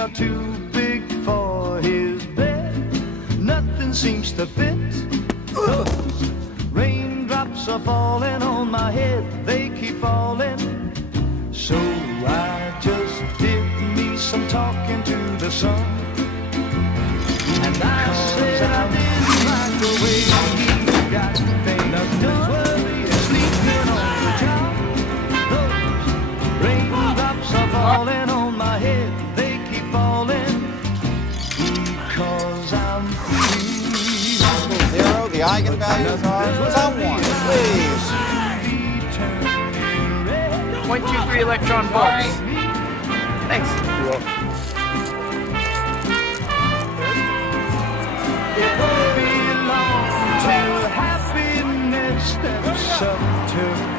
are too big for his bed. Nothing seems to fit. Those raindrops are falling on my head. They keep falling. So I just did me some talking to the sun. And I said I didn't like the way he got things done. Sleeping on the job. Those raindrops are falling on my head. They keep falling because I'm free. Zero, the eigenvalues are someone, please. 0.23 electron volts. Thanks. It belongs to happiness that's up to